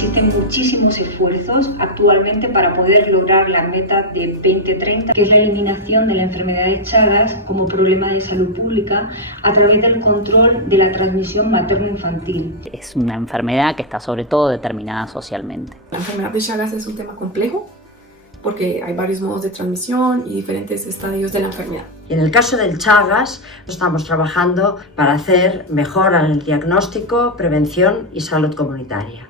Existen muchísimos esfuerzos actualmente para poder lograr la meta de 2030, que es la eliminación de la enfermedad de Chagas como problema de salud pública a través del control de la transmisión materno-infantil. Es una enfermedad que está sobre todo determinada socialmente. La enfermedad de Chagas es un tema complejo porque hay varios modos de transmisión y diferentes estadios de la enfermedad. En el caso del Chagas, estamos trabajando para hacer mejor el diagnóstico, prevención y salud comunitaria.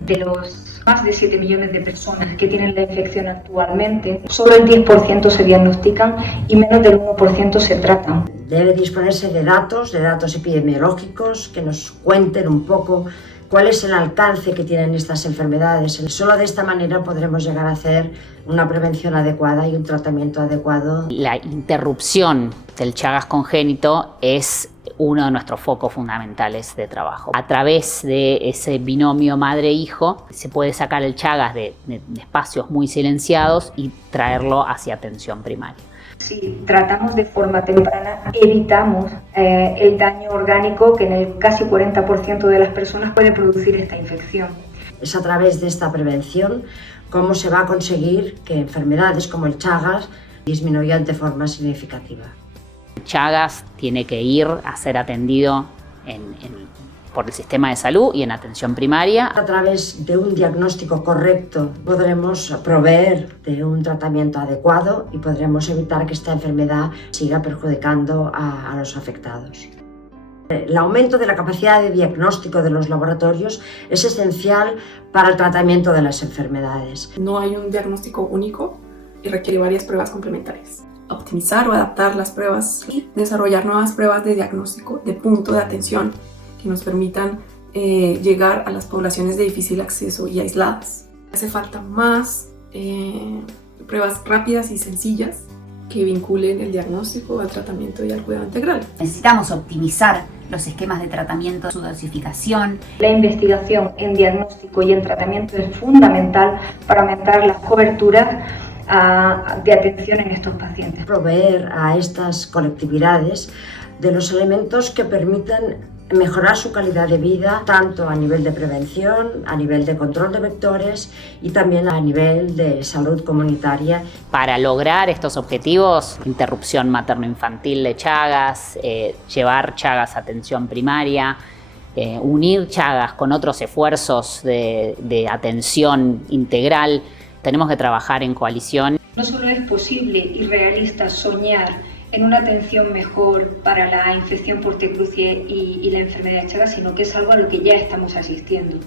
De los más de 7 millones de personas que tienen la infección actualmente, solo el 10% se diagnostican y menos del 1% se tratan. Debe disponerse de datos epidemiológicos que nos cuenten un poco cuál es el alcance que tienen estas enfermedades. Solo de esta manera podremos llegar a hacer una prevención adecuada y un tratamiento adecuado. La interrupción del Chagas congénito es uno de nuestros focos fundamentales de trabajo. A través de ese binomio madre-hijo se puede sacar el Chagas de espacios muy silenciados y traerlo hacia atención primaria. Si tratamos de forma temprana, evitamos el daño orgánico que en el casi 40% de las personas puede producir esta infección. Es a través de esta prevención cómo se va a conseguir que enfermedades como el Chagas disminuyan de forma significativa. Chagas tiene que ir a ser atendido por el sistema de salud y en atención primaria. A través de un diagnóstico correcto podremos proveer de un tratamiento adecuado y podremos evitar que esta enfermedad siga perjudicando a los afectados. El aumento de la capacidad de diagnóstico de los laboratorios es esencial para el tratamiento de las enfermedades. No hay un diagnóstico único y requiere varias pruebas complementarias. Optimizar o adaptar las pruebas y desarrollar nuevas pruebas de diagnóstico de punto de atención que nos permitan llegar a las poblaciones de difícil acceso y aisladas. Hace falta más pruebas rápidas y sencillas que vinculen el diagnóstico al tratamiento y al cuidado integral. Necesitamos optimizar los esquemas de tratamiento, su dosificación. La investigación en diagnóstico y en tratamiento es fundamental para aumentar las coberturas de atención en estos pacientes. Proveer a estas colectividades de los elementos que permiten mejorar su calidad de vida, tanto a nivel de prevención, a nivel de control de vectores y también a nivel de salud comunitaria. Para lograr estos objetivos, interrupción materno-infantil de Chagas, llevar Chagas a atención primaria, unir Chagas con otros esfuerzos de atención integral, tenemos que trabajar en coalición. No solo es posible y realista soñar en una atención mejor para la infección por T. cruzi y la enfermedad de Chagas, sino que es algo a lo que ya estamos asistiendo.